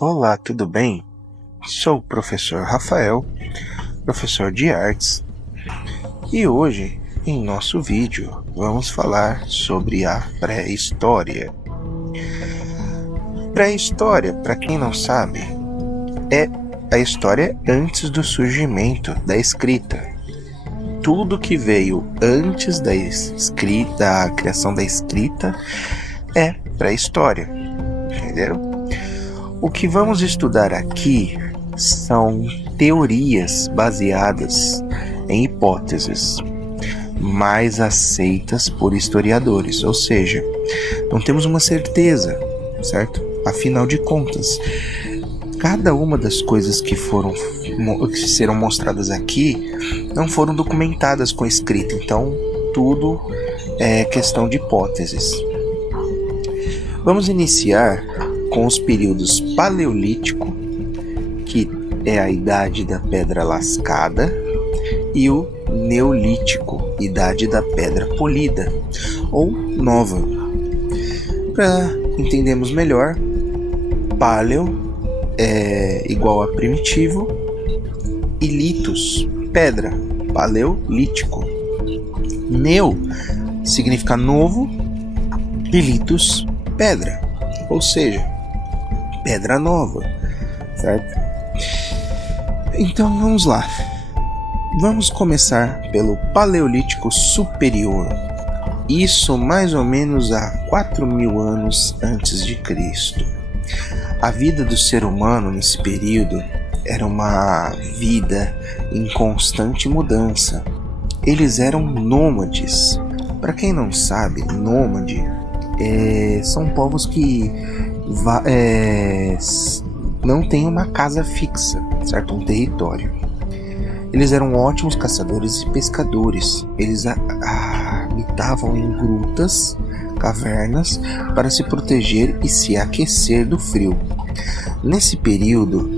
Olá, tudo bem? Sou o professor Rafael, professor de artes, e hoje, em nosso vídeo, vamos falar sobre a pré-história. Pré-história, para quem não sabe, é a história antes do surgimento da escrita. Tudo que veio antes da criação da escrita é pré-história, entenderam? O que vamos estudar aqui são teorias baseadas em hipóteses, mais aceitas por historiadores, ou seja, não temos uma certeza, certo? Afinal de contas, cada uma das coisas que serão mostradas aqui não foram documentadas com escrita, então tudo é questão de hipóteses. Vamos iniciar com os períodos Paleolítico, que é a idade da pedra lascada, e o Neolítico, idade da pedra polida, ou nova. Para entendermos melhor, Paleo é igual a primitivo, e litos, pedra, paleolítico. Neo significa novo, e litos, pedra, ou seja, pedra nova, certo? Então vamos lá. Vamos começar pelo Paleolítico Superior. Isso mais ou menos há 4.000 anos antes de Cristo. A vida do ser humano nesse período era uma vida em constante mudança. Eles eram nômades. Para quem não sabe, nômade são povos que não têm uma casa fixa, certo? Um território. Eles eram ótimos caçadores e pescadores. Eles habitavam em grutas, cavernas, para se proteger e se aquecer do frio. Nesse período,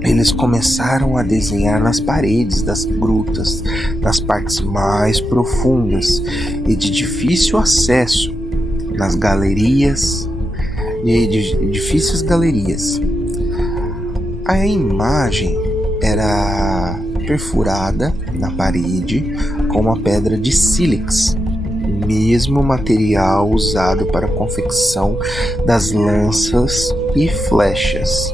eles começaram a desenhar nas paredes das grutas, nas partes mais profundas e de difícil acesso, nas galerias e difíceis galerias. A imagem era perfurada na parede com uma pedra de sílex, mesmo material usado para a confecção das lanças e flechas.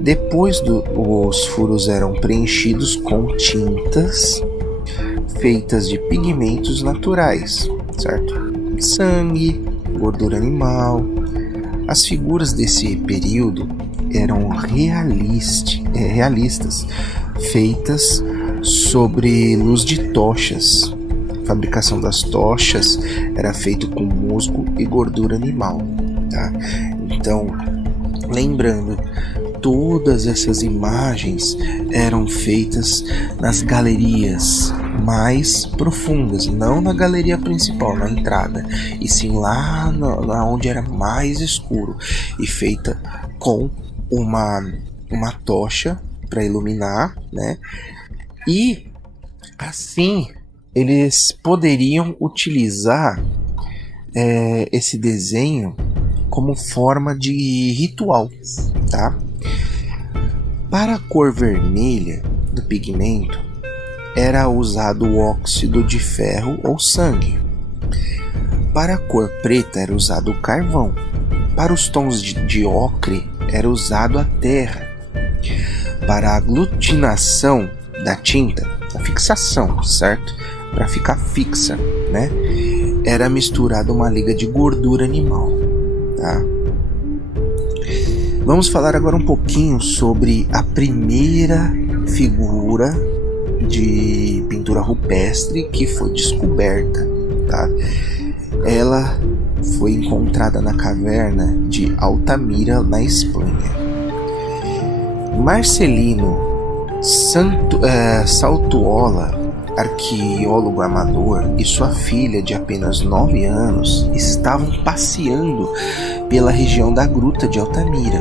Depois os furos eram preenchidos com tintas feitas de pigmentos naturais, certo? Sangue, gordura animal. As figuras desse período eram realistas, feitas sobre luz de tochas. A fabricação das tochas era feita com musgo e gordura animal, tá? Então, lembrando, todas essas imagens eram feitas nas galerias mais profundas, não na galeria principal, na entrada, e sim lá onde era mais escuro, e feita com uma tocha para iluminar, né? E assim eles poderiam utilizar esse desenho como forma de ritual, tá? Para a cor vermelha do pigmento era usado o óxido de ferro ou sangue. Para a cor preta era usado o carvão. Para os tons de ocre era usado a terra. Para a aglutinação da tinta, a fixação, certo? Para ficar fixa, né? Era misturada uma liga de gordura animal, tá? Vamos falar agora um pouquinho sobre a primeira figura de pintura rupestre que foi descoberta, tá? Ela foi encontrada na caverna de Altamira, na Espanha. Marcelino Saltuola, arqueólogo amador, e sua filha de apenas 9 anos estavam passeando pela região da gruta de Altamira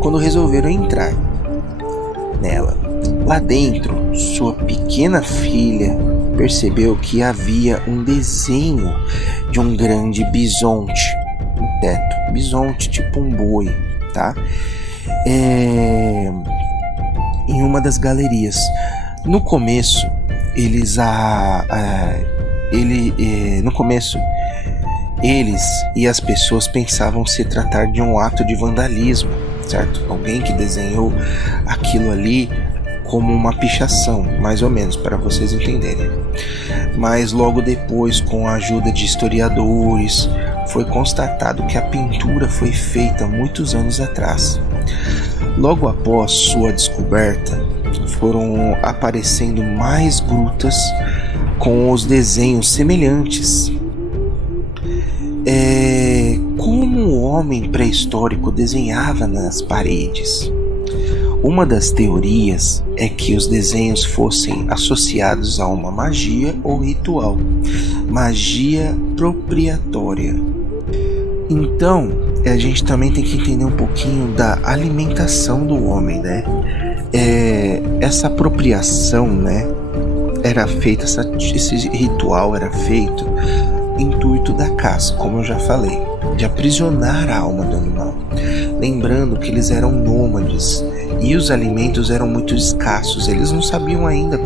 quando resolveram entrar nela. Lá dentro, sua pequena filha percebeu que havia um desenho de um grande bisonte no teto. Bisonte, tipo um boi, tá? Em uma das galerias. No começo, eles e as pessoas pensavam se tratar de um ato de vandalismo, certo? Alguém que desenhou aquilo ali como uma pichação, mais ou menos, para vocês entenderem. Mas logo depois, com a ajuda de historiadores, foi constatado que a pintura foi feita muitos anos atrás. Logo após sua descoberta, foram aparecendo mais grutas com os desenhos semelhantes. Como o homem pré-histórico desenhava nas paredes. Uma das teorias é que os desenhos fossem associados a uma magia ou ritual, magia propriatória. Então, a gente também tem que entender um pouquinho da alimentação do homem, né? Essa apropriação, né, era feita, esse ritual era feito intuito da caça, como eu já falei, de aprisionar a alma do animal. Lembrando que eles eram nômades e os alimentos eram muito escassos, eles não sabiam ainda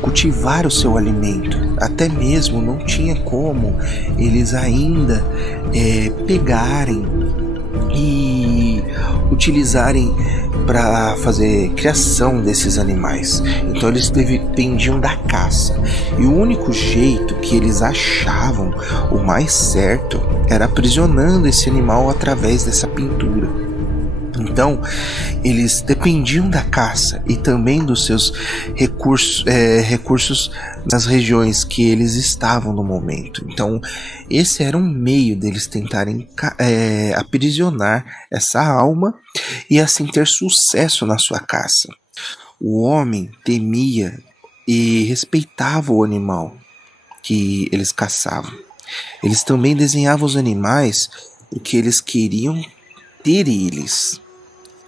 cultivar o seu alimento, até mesmo não tinha como eles ainda pegarem e utilizarem para fazer criação desses animais. Então eles dependiam da caça, e o único jeito que eles achavam o mais certo era aprisionando esse animal através dessa pintura. Então eles dependiam da caça e também dos seus recursos nas regiões que eles estavam no momento. Então esse era um meio deles tentarem aprisionar essa alma e assim ter sucesso na sua caça. O homem temia e respeitava o animal que eles caçavam. Eles também desenhavam os animais porque eles queriam ter eles.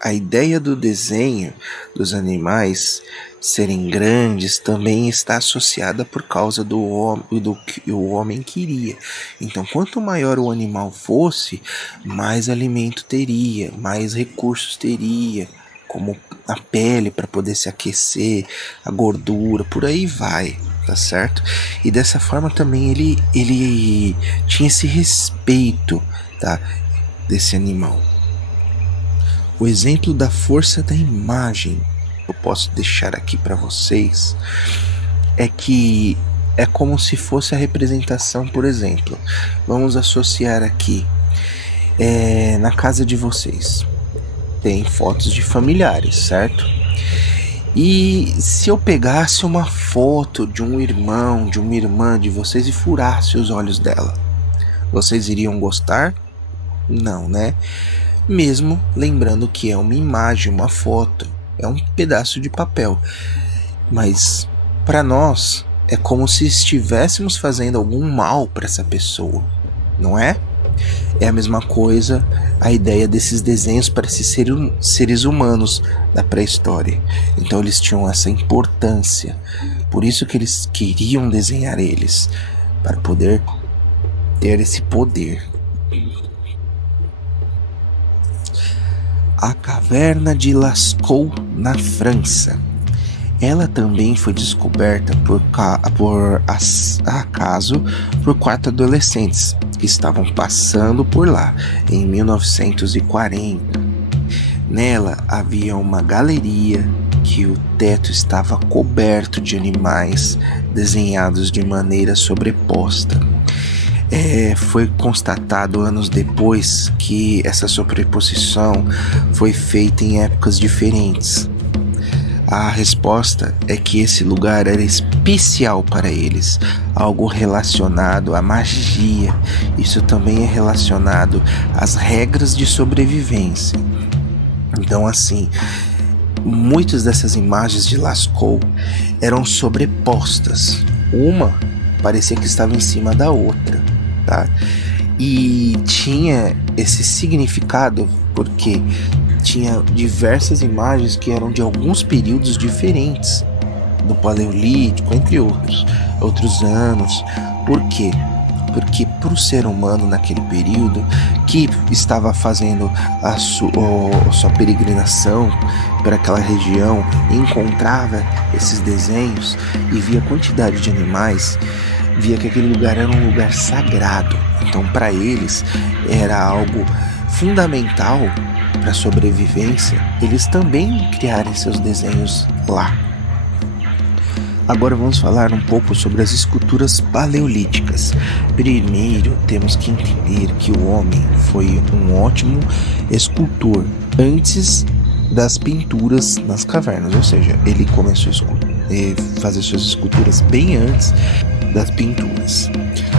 A ideia do desenho dos animais serem grandes também está associada por causa do que o homem queria. Então, quanto maior o animal fosse, mais alimento teria, mais recursos teria, como a pele para poder se aquecer, a gordura, por aí vai, tá certo? E dessa forma também ele tinha esse respeito, tá, desse animal. O exemplo da força da imagem eu posso deixar aqui para vocês é que é como se fosse a representação, por exemplo. Vamos associar aqui na casa de vocês tem fotos de familiares, certo? E se eu pegasse uma foto de um irmão, de uma irmã de vocês e furasse os olhos dela, vocês iriam gostar? Não, né? Mesmo lembrando que é uma imagem, uma foto, é um pedaço de papel. Mas para nós é como se estivéssemos fazendo algum mal para essa pessoa, não é? É a mesma coisa a ideia desses desenhos para esses seres humanos da pré-história. Então eles tinham essa importância. Por isso que eles queriam desenhar eles, para poder ter esse poder. A caverna de Lascaux, na França. Ela também foi descoberta por acaso por 4 adolescentes que estavam passando por lá em 1940. Nela havia uma galeria que o teto estava coberto de animais desenhados de maneira sobreposta. Foi constatado anos depois que essa sobreposição foi feita em épocas diferentes. A resposta é que esse lugar era especial para eles, algo relacionado à magia. Isso também é relacionado às regras de sobrevivência. Então, assim, muitas dessas imagens de Lascaux eram sobrepostas. Uma parecia que estava em cima da outra, tá? E tinha esse significado porque tinha diversas imagens que eram de alguns períodos diferentes, do Paleolítico, entre outros anos. Por quê? porque para o ser humano naquele período que estava fazendo a sua peregrinação para aquela região, encontrava esses desenhos e via a quantidade de animais, via que aquele lugar era um lugar sagrado. Então para eles era algo fundamental para a sobrevivência eles também criarem seus desenhos lá. Agora vamos falar um pouco sobre as esculturas paleolíticas. Primeiro, temos que entender que o homem foi um ótimo escultor antes das pinturas nas cavernas, ou seja, ele começou a fazer suas esculturas bem antes das pinturas.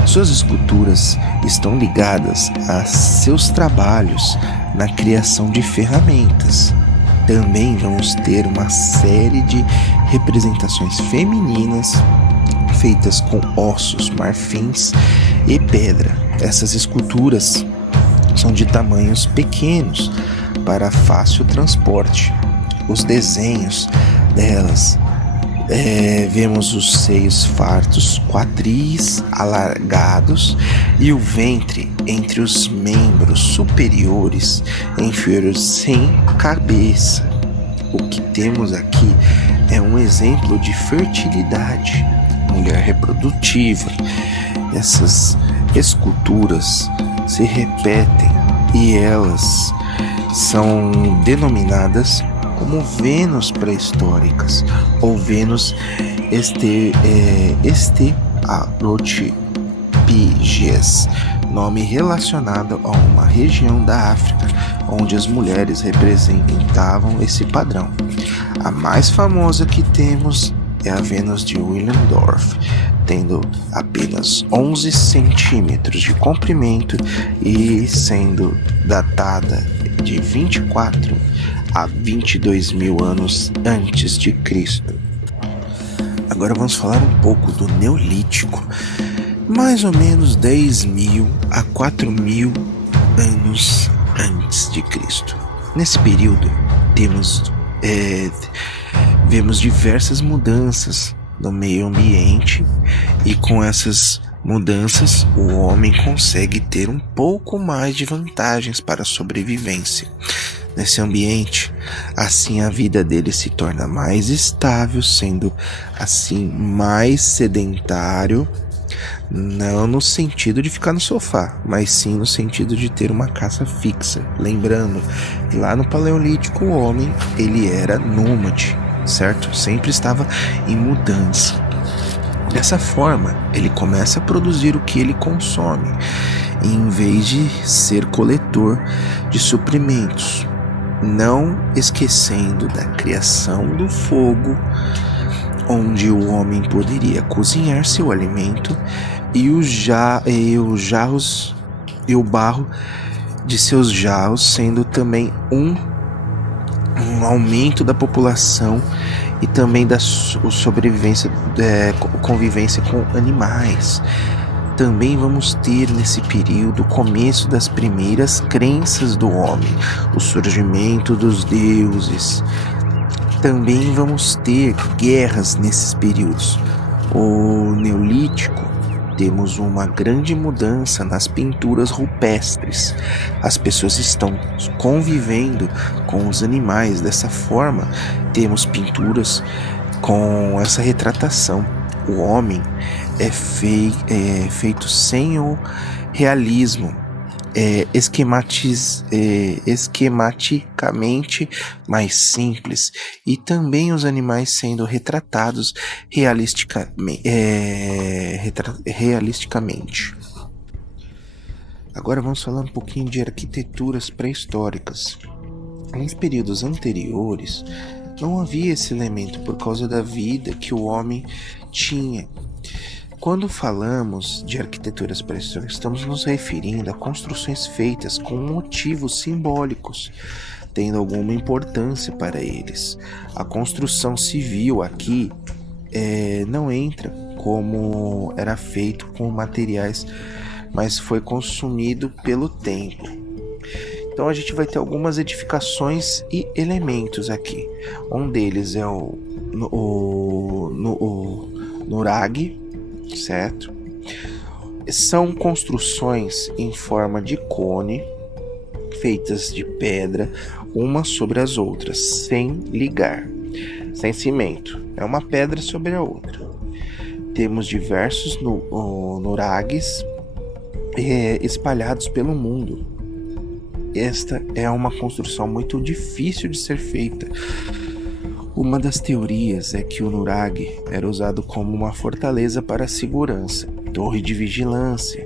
Suas esculturas estão ligadas a seus trabalhos na criação de ferramentas. Também vamos ter uma série de representações femininas feitas com ossos, marfins e pedra. Essas esculturas são de tamanhos pequenos para fácil transporte. Os desenhos delas, vemos os seios fartos, quadris alargados e o ventre entre os membros superiores e inferiores sem cabeça. O que temos aqui é um exemplo de fertilidade, mulher reprodutiva. Essas esculturas se repetem e elas são denominadas como Vênus pré-históricas ou Vênus Esterotípiges, nome relacionado a uma região da África onde as mulheres representavam esse padrão. A mais famosa que temos é a Vênus de Willendorf, tendo apenas 11 centímetros de comprimento e sendo datada de 24 a 22 mil anos antes de Cristo. Agora vamos falar um pouco do Neolítico, mais ou menos 10 mil a 4 mil anos antes de Cristo. Nesse período vemos diversas mudanças no meio ambiente e com essas mudanças o homem consegue ter um pouco mais de vantagens para a sobrevivência nesse ambiente. Assim a vida dele se torna mais estável, sendo assim mais sedentário, não no sentido de ficar no sofá, mas sim no sentido de ter uma casa fixa. Lembrando que lá no Paleolítico o homem ele era nômade, certo? Sempre estava em mudança. Dessa forma, ele começa a produzir o que ele consome, em vez de ser coletor de suprimentos, não esquecendo da criação do fogo, onde o homem poderia cozinhar seu alimento, e o barro de seus jarros, sendo também um aumento da população e também da sobrevivência, convivência com animais. Também vamos ter nesse período o começo das primeiras crenças do homem, o surgimento dos deuses. Também vamos ter guerras nesses períodos. O Neolítico, temos uma grande mudança nas pinturas rupestres. As pessoas estão convivendo com os animais. Dessa forma, temos pinturas com essa retratação. O homem é feito sem o realismo, esquematicamente mais simples, e também os animais sendo retratados realisticamente. Agora vamos falar um pouquinho de arquiteturas pré-históricas. Nos períodos anteriores não havia esse elemento por causa da vida que o homem tinha. Quando falamos de arquiteturas pré-históricas, estamos nos referindo a construções feitas com motivos simbólicos, tendo alguma importância para eles. A construção civil aqui não entra como era feito com materiais, mas foi consumido pelo tempo. Então a gente vai ter algumas edificações e elementos aqui. Um deles é o nurag, certo? São construções em forma de cone, feitas de pedra, umas sobre as outras, sem ligar, sem cimento. É uma pedra sobre a outra. Temos diversos nuragues espalhados pelo mundo. Esta é uma construção muito difícil de ser feita. Uma das teorias é que o nurag era usado como uma fortaleza para segurança, torre de vigilância,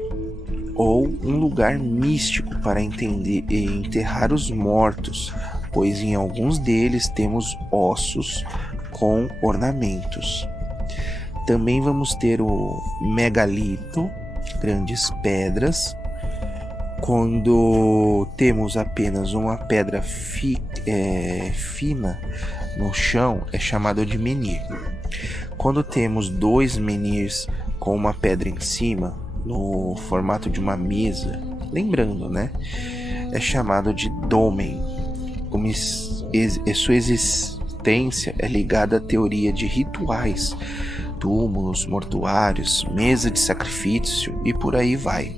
ou um lugar místico para enterrar os mortos, pois em alguns deles temos ossos com ornamentos. Também vamos ter o megalito, grandes pedras. Quando temos apenas uma pedra fina no chão, é chamado de menhir. Quando temos 2 menhirs com uma pedra em cima, no formato de uma mesa, lembrando, né? É chamado de dolmen. Sua existência é ligada à teoria de rituais, túmulos, mortuários, mesa de sacrifício e por aí vai.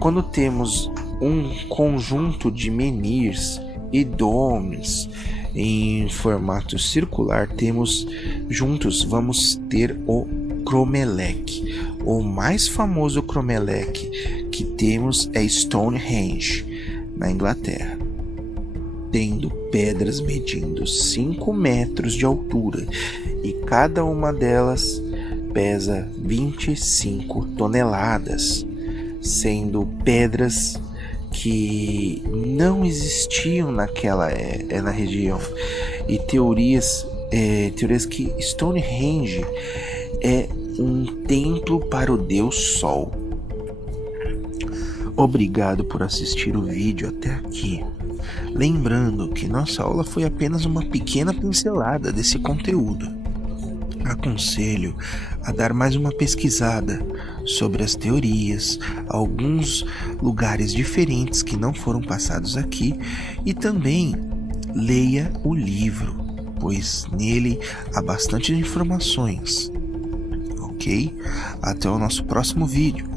Quando temos um conjunto de menhirs e domes em formato circular, vamos ter o Crommelech. O mais famoso Crommelech que temos é Stonehenge, na Inglaterra, tendo pedras medindo 5 metros de altura e cada uma delas pesa 25 toneladas, sendo pedras que não existiam na região, e teorias que Stonehenge é um templo para o Deus Sol. Obrigado por assistir o vídeo até aqui. Lembrando que nossa aula foi apenas uma pequena pincelada desse conteúdo. Aconselho a dar mais uma pesquisada sobre as teorias, alguns lugares diferentes que não foram passados aqui, e também leia o livro, pois nele há bastante informações. Ok? Até o nosso próximo vídeo.